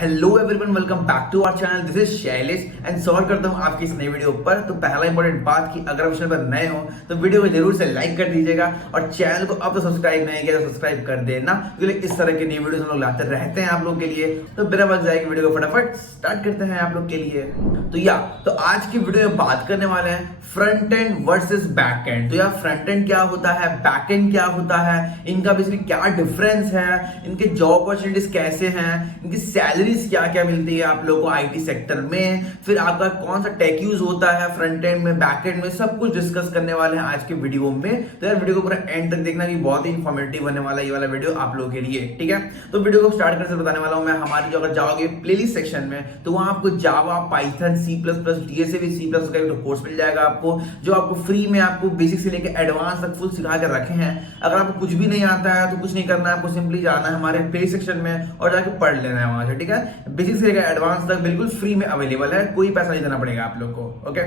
Hello everyone, welcome back to our channel. This is Shailesh and स्वागत करता हूं आपकी इस नई वीडियो पर। तो पहला इंपॉर्टेंट बात कि अगर आप चैनल पर नए हो तो वीडियो को जरूर से लाइक कर दीजिएगा और चैनल को अब तो सब्सक्राइब नहीं किया तो सब्सक्राइब कर देना, क्योंकि इस तरह की नई वीडियोस हम लोग लाते रहते हैं आप लोग के लिए। तो बिना वक्त जाए वीडियो को फटाफट स्टार्ट करते हैं आप लोग के लिए। तो आज की वीडियो में बात करने वाले हैं front end versus back and. तो यार फ्रंट एंड क्या होता है, बैक एंड क्या होता है, इनका बेसिकली क्या डिफरेंस है, इनके जॉब अपॉर्चुनिटीज कैसे हैं, इनकी सैलरीज क्या क्या मिलती है आप लोगों को आईटी सेक्टर में, फिर आपका कौन सा टेक यूज होता है फ्रंट एंड में, बैक एंड में, सब कुछ डिस्कस करने वाले हैं आज के वीडियो में। तो यार वीडियो को पूरा एंड तक देखना कि बहुत ही इंफॉर्मेटिव होने वाला है ये वाला वीडियो आप लोगों के लिए, ठीक है। तो वीडियो को स्टार्ट करने से बताने वाला हूं मैं हमारी जो अगर जाओगे प्लेलिस्ट सेक्शन में तो वहां आपको जावा, पाइथन, C++, डीएसए, C++ का एक कोर्स मिल जाएगा आपको, जो आपको फ्री में आपको बेसिक से लेकर एडवांस तक फुल सिखा कर रखे हैं। अगर आपको कुछ भी नहीं आता है तो कुछ नहीं करना है, आपको सिंपली जाना है हमारे प्ले सेक्शन में और जाके पढ़ लेना है वहां से, ठीक है। बेसिक से लेकर एडवांस तक बिल्कुल फ्री में अवेलेबल है, कोई पैसा नहीं देना पड़ेगा आप लोग को, ओके।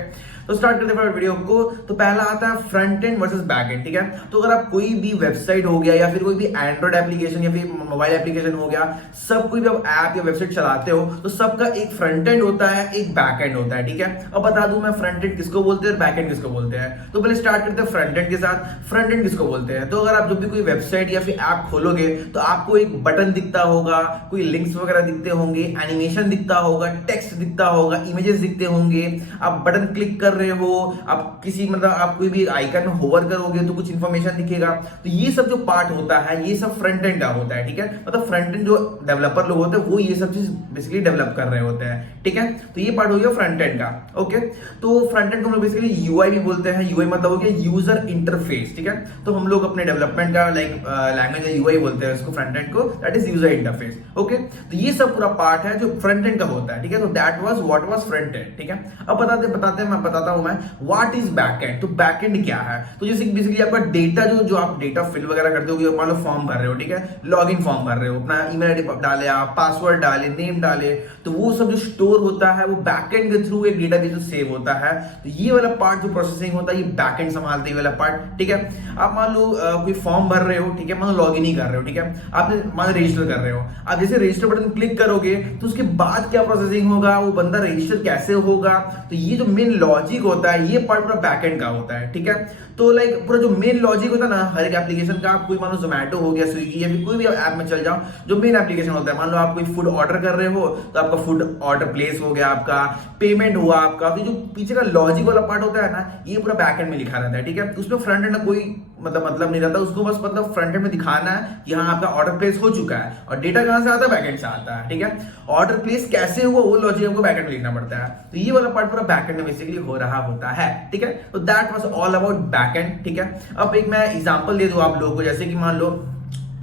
तो स्टार्ट करते हैं वीडियो को। तो पहला आता है front end versus back and, ठीक है। तो अगर आप कोई भी वेबसाइट हो गया या फिर कोई भी एंड्रॉइड एप्लीकेशन या फिर मोबाइल एप्लीकेशन हो गया, सब कोई भी आप ऐप या वेबसाइट चलाते हो तो सबका एक फ्रंट एंड होता है, एक बैक एंड होता है, ठीक है। अब बता दूं मैं फ्रंट एंड किसको बोलते हैं और बैक एंड किसको बोलते हैं। तो पहले स्टार्ट करते हैं फ्रंट एंड के साथ। फ्रंट एंड किसको बोलते हैं, तो अगर आप जब भी कोई वेबसाइट या फिर ऐप खोलोगे तो आपको एक बटन दिखता होगा, कोई लिंक्स वगैरह दिखते होंगे, एनिमेशन दिखता होगा, टेक्स्ट दिखता होगा, इमेजेस दिखते होंगे, आप बटन क्लिक कर रहे हो, आप किसी मतलब आप कोई भी आइकन में होवर करोगे तो कुछ इंफॉर्मेशन दिखेगा। तो ये सब जो पार्ट होता है ये सब फ्रंट एंड का होता है, ठीक है। मतलब फ्रंट एंड जो डेवलपर लोग होते हैं वो ये सब चीज बेसिकली डेवलप कर रहे होते हैं, ठीक है। तो ये पार्ट हो गया फ्रंट एंड का, ओके। तो फ्रंट एंड को हम लोग बेसिकली यूआई भी बोलते हैं। यूआई मतलब हो गया यूजर इंटरफेस, ठीक है। तो हम लोग अपने डेवलपमेंट का लैंग्वेज यूआई बोलते हैं उसको, फ्रंट एंड को, that is user interface, okay. तो ये सब पूरा पार्ट है जो फ्रंट एंड का होता है, ठीक है। तो that was what was front end, ठीक है। अब बताते मैं बताता हूं मैं व्हाट इज बैक एंड। तो बैक एंड क्या है, तो जैसे बेसिकली आपका डेटा जो आप डेटा फिल वगैरह करते हो, मान लो फॉर्म भर रहे हो, ठीक है, लॉगिन फॉर्म भर रहे हो, अपना ईमेल आईडी डाले, आप पासवर्ड डाले, नेम डाले, तो वो सब जो स्टोर होता है वो बैकएंड के थ्रू एक डेटाबेस में सेव होता है। तो ये वाला पार्ट जो प्रोसेसिंग होता है ये बैकएंड संभालते हैं वाला पार्ट, ठीक है। आप मान लो कोई फॉर्म भर रहे हो, ठीक है, मान लो लॉगिन ही कर रहे हो, ठीक है, आपने मान लो रजिस्टर कर रहे हो, आप जैसे रजिस्टर बटन क्लिक करोगे तो उसके बाद क्या प्रोसेसिंग होगा, वो बंदा रजिस्टर कैसे होगा, तो ये जो मेन लॉजिक होता है ये पार्ट पूरा बैकएंड का होता है, ठीक है। तो लाइक पूरा जो मेन लॉजिक होता है ना हर एक एप्लीकेशन का, कोई मान लो जोमेटो हो गया, स्विगी या फिर कोई भी ऐप में चल जाओ, जो मेन एप्लीकेशन होता है, मान लो आप कोई फूड ऑर्डर कर रहे हो तो आपका फूड ऑर्डर प्लेस हो गया, आपका पेमेंट हुआ आपका, तो जो पीछे का लॉजिक वाला पार्ट होता है ना ये पूरा बैकएंड में लिखा रहता है, ठीक है। उसमें फ्रंट एंड का कोई मतलब नहीं रहता, उसको बस मतलब फ्रंट एंड में दिखाना है कि हाँ आपका ऑर्डर प्लेस हो चुका है, और डेटा कहां से आता है, बैकएंड से आता है, ठीक है। ऑर्डर प्लेस कैसे हुआ वो लॉजिक आपको बैकएंड में लिखना पड़ता है। तो ये वाला पार्ट पूरा बैकएंड में बेसिकली हो रहा होता है, ठीक है। तो that was all about backend, ठीक है। अब एक मैं एग्जांपल दे दूं आप लोगों को, जैसे कि मान लो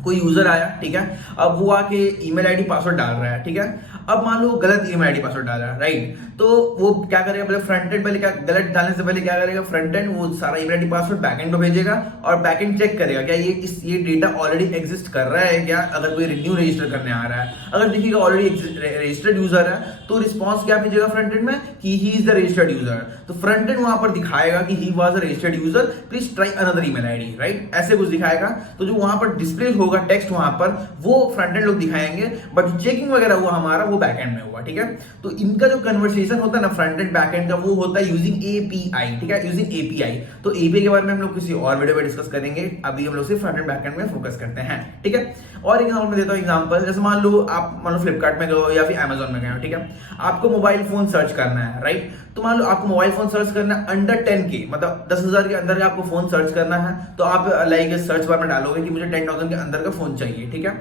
कोई यूजर आया, ठीक है, अब वो आके ईमेल आईडी पासवर्ड डाल रहा है, ठीक है। अब मान लो गलत ईमेल आईडी पासवर्ड डाला है, राइट, तो वो क्या करेगा, पहले फ्रंट एंड, पहले क्या गलत डालने से पहले क्या करेगा फ्रंट एंड, वो सारा ईमेल आईडी पासवर्ड बैकएंड को भेजेगा और बैकएंड चेक करेगा क्या ये डेटा ऑलरेडी एग्जिस्ट कर रहा है क्या, अगर कोई न्यू रजिस्टर करने आ रहा है, अगर देखिएगा ऑलरेडी रजिस्टर्ड यूजर है तो रिस्पॉन्स क्या भेजेगा फ्रंट एंड में कि he is the registered user. तो फ्रंट एंड वहां पर दिखाएगा कि he was a registered user, please try another email ID, right, ऐसे कुछ दिखाएगा। तो जो वहां पर डिस्प्ले होगा टेक्स्ट वहां पर वो फ्रंट एंड लोग दिखाएंगे, बट चेकिंग वगैरह हुआ हमारा वो बैकएंड में हुआ, ठीक है। तो इनका जो कन्वर्सेशन होता है ना फ्रंट एंड बैक एंड का, वो होता है यूजिंग एपीआई, ठीक है, यूजिंग एपीआई। तो एपीआई के बारे में हम लोग किसी और वीडियो में डिस्कस करेंगे, अभी हम लोग सिर्फ फ्रंट एंड बैक एंड में फोकस करते हैं, ठीक है। और एग्जांपल में देता हूं एग्जांपल, जैसे मान लो फ्लिपकार्ट में गए हो या फिर अमेजोन में गए हो, ठीक है, आपको मोबाइल फोन सर्च करना है, राइट। तो मान लो आपको मोबाइल फोन सर्च करना है अंडर 10K, मतलब 10,000 के अंदर का आपको फोन सर्च करना है, तो आप लाइक सर्च बार में डालोगे कि मुझे 10,000 के अंदर का फोन चाहिए, ठीक है।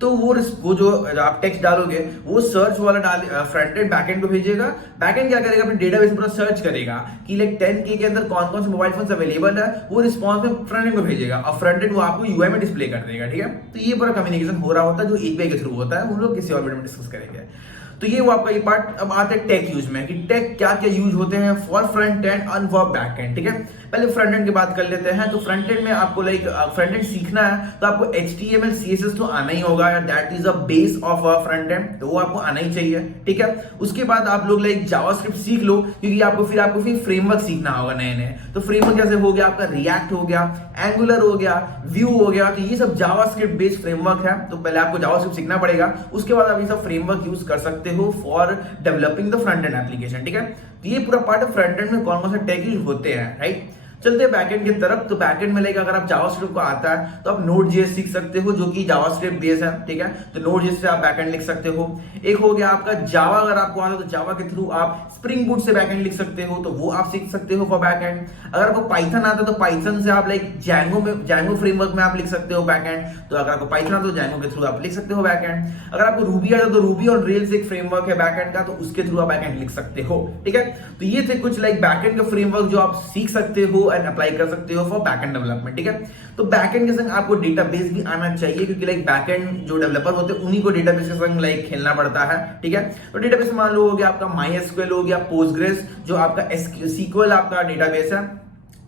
तो वो जो आप टेक्स्ट डालोगे वो सर्च वाला फ्रंट एंड बैकएंड को भेजेगा। बैकएंड क्या करेगा, अपने डेटाबेस में पूरा सर्च करेगा कि लाइक 10K के अंदर कौन कौन से मोबाइल फोन अवेलेबल है, वो रिस्पॉन्स में फ्रंट एंड को भेजेगा और फ्रंट एंड वो आपको यूआई में डिस्प्ले कर देगा, ठीक है। तो ये पूरा कम्युनिकेशन हो रहा होता है जो एपीआई के थ्रू होता है, हम लोग किसी और वीडियो में डिस्कस करेंगे। तो ये वो आपका ये पार्ट। अब आते हैं टेक यूज में कि टेक क्या क्या यूज होते हैं for front end and for back and. ठीक है, पहले फ्रंट एंड की बात कर लेते हैं। तो फ्रंट एंड में आपको फ्रंट एंड सीखना है तो आपको HTML CSS तो आना ही होगा, that is a base of a front end, तो वो आपको आना ही चाहिए। ठीक है, उसके बाद आप लोग जावास्क्रिप्ट सीख लो, क्योंकि आपको फिर फ्रेमवर्क सीखना होगा नए नए। तो फ्रेमवर्क जैसे हो गया आपका रिएक्ट हो गया, एंगुलर हो गया, व्यू हो गया, तो ये सब जावास्क्रिप्ट बेस्ड फ्रेमवर्क है। तो पहले आपको जावास्क्रिप्ट सीखना पड़ेगा, उसके बाद आप ये सब फ्रेमवर्क यूज कर सकते हो for developing the front and application. ठीक है, तो ये पूरा पार्ट फ्रंट एंड में कौन कौन से टेक यूज होते हैं, राइट। चलते हैं बैकएंड की तरफ। तो बैकएंड में अगर आप जावास्क्रिप्ट को आता है तो आप Node.js सीख सकते हो, जो कि जावास्क्रिप्ट बेस है। ठीक है, तो Node.js से आप बैकएंड लिख सकते हो। एक हो गया आपका जावा, अगर आपको आता है तो जावा के थ्रू आप स्प्रिंग बूट से बैकएंड लिख सकते हो, तो वो आप सीख सकते हो फॉर बैकएंड। अगर आपको पाइथन आता है तो पाइथन से आप जैंगो फ्रेमवर्क में आप लिख सकते हो बैकएंड। तो अगर आपको पाइथन आता है तो जैंगो के थ्रू आप लिख सकते हो बैकएंड। अगर आपको रूबी आता है तो रूबी ऑन रेल्स एक फ्रेमवर्क है बैकएंड का, तो उसके थ्रू आप बैकएंड लिख सकते हो। ठीक है, तो ये थे कुछ बैकएंड का फ्रेमवर्क जो आप सीख सकते हो एंड अप्लाई कर सकते हो फॉर बैकएंड डेवलपमेंट। ठीक है, तो बैकएंड के संग आपको डेटाबेस भी आना चाहिए, क्योंकि बैकएंड जो डेवलपर होते हैं उन्हीं को डेटाबेस के संग खेलना पड़ता है। ठीक है, तो डेटाबेस मान लो हो गया आपका MySQL हो गया, पोस्टग्रेस जो आपका SQL आपका डेटाबेस है,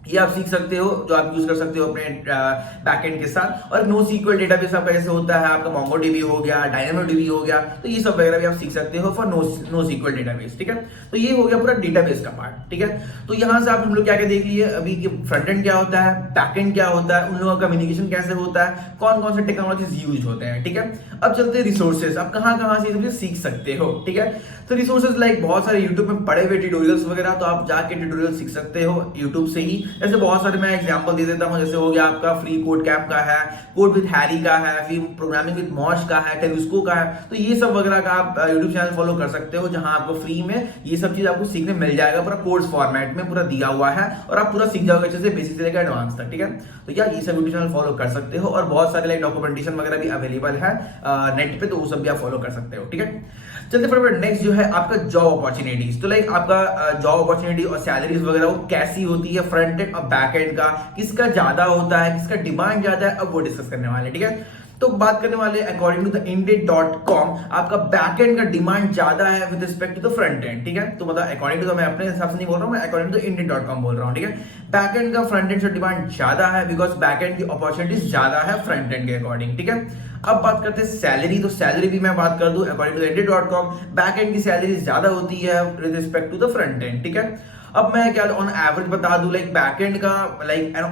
ये आप सीख सकते हो, जो आप यूज कर सकते हो अपने बैकएंड के साथ। और NoSQL डेटाबेस आपका जैसे होता है आपका MongoDB हो गया, DynamoDB हो गया, तो ये सब वगैरह भी आप सीख सकते हो फॉर NoSQL डेटाबेस। ठीक है, तो ये हो गया पूरा डेटाबेस का पार्ट। ठीक है, तो यहाँ से आप हम लोग क्या क्या देख लिए अभी कि फ्रंट एंड क्या होता है, बैकएंड क्या होता है, उन लोगों का कम्युनिकेशन कैसे होता है, कौन कौन से टेक्नोलॉजीज यूज होते हैं। ठीक है, अब चलते हैं रिसोर्सेज, आप कहाँ कहाँ से ये सीख सकते हो। ठीक है, तो रिसोर्सेज बहुत सारे यूट्यूब में पड़े हुए ट्यूटोरियल्स वगैरह, तो आप जाके ट्यूटोरियल सीख सकते हो यूट्यूब से ही। जैसे बहुत सारे मैं एग्जांपल दे देता हूं, जैसे हो गया आपका फ्री कोड कैप का है, कोड विद हैरी का है, फिर प्रोग्रामिंग विद मॉश का है, टेलिस्को का है। तो ये सब वगैरह का आप यूट्यूब चैनल फॉलो कर सकते हो, जहां आपको फ्री में ये सब चीज आपको सीखने मिल जाएगा, पूरा कोर्स फॉर्मेट में पूरा दिया हुआ है, और आप पूरा सीख जाओगे अच्छे से, बेसिक से लेकर एडवांस तक। ठीक है, तो यार ये सब यूट्यूब चैनल फॉलो कर सकते हो, और बहुत सारे डॉक्यूमेंटेशन वगैरह भी अवेलेबल है नेट पे, तो वो सब भी आप फॉलो कर सकते हो। ठीक है, चलते फटाफट नेक्स्ट जो है आपका जॉब अपॉर्चुनिटीज। तो आपका जॉब अपॉर्चुनिटी और सैलरीज वगैरह वो कैसी होती है, फ्रंट एंड और बैक एंड का किसका ज्यादा होता है, किसका डिमांड ज्यादा है, अब वो डिस्कस करने वाले। ठीक है, तो बात करने वाले अकॉर्डिंग टू द Indeed.com आपका बैक एंड का डिमांड ज्यादा है with respect to the front end. ठीक है, तो मतलब अकॉर्डिंग टू, मैं अपने हिसाब से नहीं बोल रहा हूं, मैं अकॉर्डिंग टू Indeed.com बोल रहा हूं। ठीक है, बैक एंड का फ्रंट एंड से डिमांड ज्यादा है, बिकॉज बैक एंड की अपॉर्चुनिटीज ज्यादा है फ्रंट एंड के अकॉर्डिंग। ठीक है, अब बात करते हैं सैलरी। तो सैलरी भी मैं बात कर दूं according to Indeed.com, back end की सैलरी ज्यादा होती है with respect to the front end. ठीक है, अब मैं क्या ऑन एवरेज बता दूं, बैकएंड का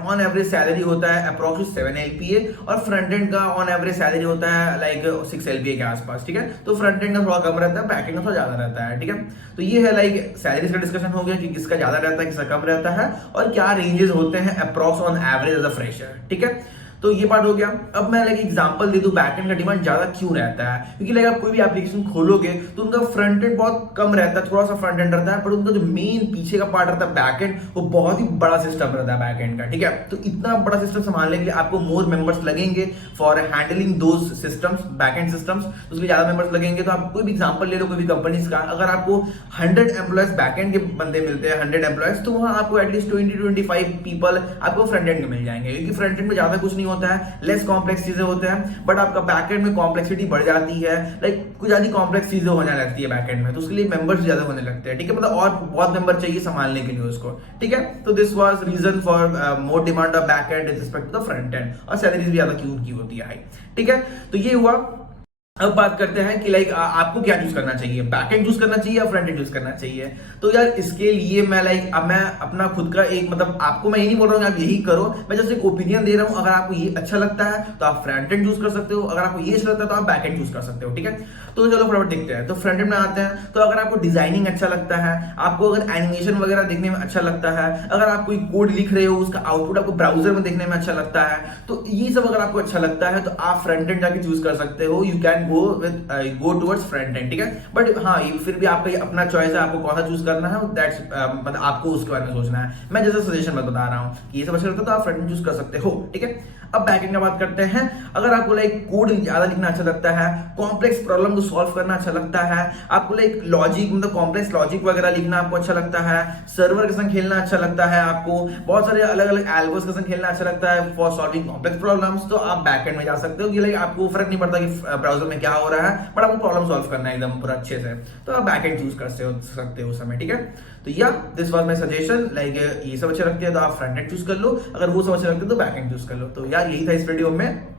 ऑन एवरेज सैलरी होता है अप्रोक्स 7 LPA, और फ्रंट एंड का ऑन एवरेज सैलरी होता है 6 LPA के आसपास। ठीक है, तो फ्रंट एंड का थोड़ा कम रहता है, बैकएंड का थोड़ा ज्यादा रहता है। ठीक है, तो ये है सैलरीज का डिस्कशन हो गया कि किसका ज्यादा रहता है, किसका कम रहता है, और क्या रेंजेस होते हैं approx on average as a fresher. ठीक है, तो ये पार्ट हो गया। अब मैं एग्जांपल दे दूं बैकएंड का डिमांड ज्यादा क्यों रहता है, क्योंकि आप कोई भी एप्लीकेशन खोलोगे तो उनका फ्रंट एंड बहुत कम रहता है, थोड़ा सा फ्रंट एंड रहता है, पर उनका जो मेन पीछे का पार्ट रहता है बैकएंड, वो बहुत ही बड़ा सिस्टम रहता है बैकएंड का। ठीक है, तो इतना बड़ा सिस्टम संभालने के लिए आपको मोर मेंबर्स लगेंगे for handling those systems, backend systems, तो उसके ज्यादा मेंबर्स लगेंगे। तो आप कोई भी एग्जांपल ले लो कोई भी कंपनीज का, अगर आपको 100 एम्प्लॉयज बैकएंड के बंदे मिलते हैं, 100 एम्प्लॉयज, तो वहां आपको एटलीस्ट 20-25 पीपल आपको फ्रंट एंड के मिल जाएंगे, क्योंकि फ्रंट एंड में ज्यादा कुछ नहीं होता है, लेस कॉम्प्लेक्स चीजें होते हैं, बट आपका बैकएंड में कॉम्प्लेक्सिटी बढ़ जाती है, कुछ ज्यादा कॉम्प्लेक्स चीजें होने लगती है बैकएंड में, तो उसके लिए मेंबर्स ज्यादा होने लगते हैं। ठीक है, मतलब और बहुत मेंबर चाहिए संभालने के लिए उसको। ठीक है, तो this was reason for more demand of backend with respect to the front end, और सैलरीज भी ज्यादा क्यों की होती है हाई। ठीक है, तो ये हुआ। अब बात करते हैं कि आपको क्या चूज करना चाहिए, बैकएंड चूज करना चाहिए या फ्रंट एंड चूज करना चाहिए। तो यार इसके लिए मैं अब मैं अपना खुद का एक आपको मैं ये नहीं बोल रहा हूँ आप यही करो, मैं जैसे एक ओपिनियन दे रहा हूँ। अगर आपको ये अच्छा लगता है तो आप फ्रंट एंड चूज कर सकते हो, अगर आपको ये अच्छा लगता है तो आप बैकएंड चूज कर सकते हो। ठीक है, तो चलो फटाफट देखते हैं। तो फ्रंट एंड में आते हैं। तो अगर आपको डिजाइनिंग अच्छा लगता है, आपको अगर एनिमेशन वगैरह देखने में अच्छा लगता है, अगर आप कोई कोड लिख रहे हो उसका आउटपुट आपको ब्राउजर में देखने में अच्छा लगता है, तो ये सब अगर आपको अच्छा लगता है तो आप फ्रंट एंड जाके चूज कर सकते हो। You can go towards front end. ठीक है, बट हाँ फिर भी आपका ये अपना चॉइस है, आपको कौन सा चूज करना है, दैट्स मतलब आपको उसके बारे में सोचना है। मैं जैसे सजेशन मैं बता रहा हूँ कि ये सब अच्छा लगता है तो आप फ्रंट एंड चूज कर सकते हो। ठीक है, अब बैकएंड की बात करते हैं। अगर आपको लाइक कोड ज्यादा लिखना अच्छा लगता है, कॉम्प्लेक्स प्रॉब्लम को सॉल्व करना अच्छा लगता है, आपको लाइक लॉजिक मतलब कॉम्प्लेक्स लॉजिक वगैरह लिखना आपको अच्छा लगता है, सर्वर के संग खेलना अच्छा लगता है, आपको बहुत सारे अलग अलग एल्गोस के संग खेलना अच्छा लगता है फॉर सॉल्विंग कॉम्प्लेक्स प्रॉब्लम्स, तो आप बैकएंड में जा सकते हो कि लाइक आपको फर्क नहीं पड़ता कि ब्राउजर में क्या हो रहा है, बट आपको प्रॉब्लम सॉल्व करना है एकदम पूरा अच्छे से, तो आप बैकएंड चूज कर सकते हो उस समय। ठीक है, तो या this was my suggestion, like ये सब अच्छे लगते हैं तो आप फ्रंट एंड चूज कर लो, अगर वो सब अच्छे लगते हैं तो बैक एंड चूज कर लो। तो यार यही था इस वीडियो में।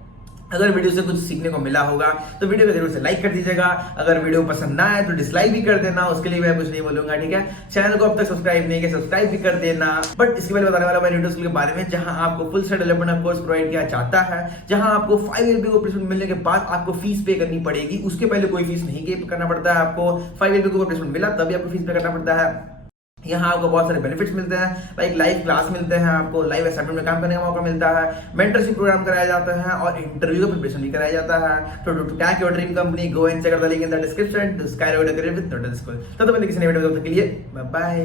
अगर वीडियो से कुछ सीखने को मिला होगा तो वीडियो को जरूर से लाइक कर दीजिएगा, अगर वीडियो पसंद ना आए तो डिसलाइक भी कर देना, उसके लिए मैं कुछ नहीं बोलूंगा। ठीक है, चैनल को अब तक सब्सक्राइब नहीं किया सब्सक्राइब भी कर देना। बट इसके पहले बताने वाला मैं न्यूट्रल स्कूल के बारे में, जहां आपको full stack development course provide किया जाता है, जहां आपको 5 LP को प्लेसमेंट मिलने के बाद आपको फीस पे करनी पड़ेगी, उसके पहले कोई फीस नहीं पे करना पड़ता है। आपको 5 LP को प्लेसमेंट मिला तभी आपको फीस पे करना पड़ता है। यहाँ आपको बहुत सारे बेनिफिट्स मिलते हैं, लाइक लाइव क्लास मिलते हैं, आपको लाइव असाइनमेंट में काम करने का मौका मिलता है, मेंटरशिप प्रोग्राम कराया जाता है और इंटरव्यू का प्रिपरेशन भी कराया जाता है। तो to tag your dream company, go and check out the link in the description to skyrocket a career with neutral school. तो मिलते हैं किसी नए वीडियो में, तब तक के लिए बाय बाय।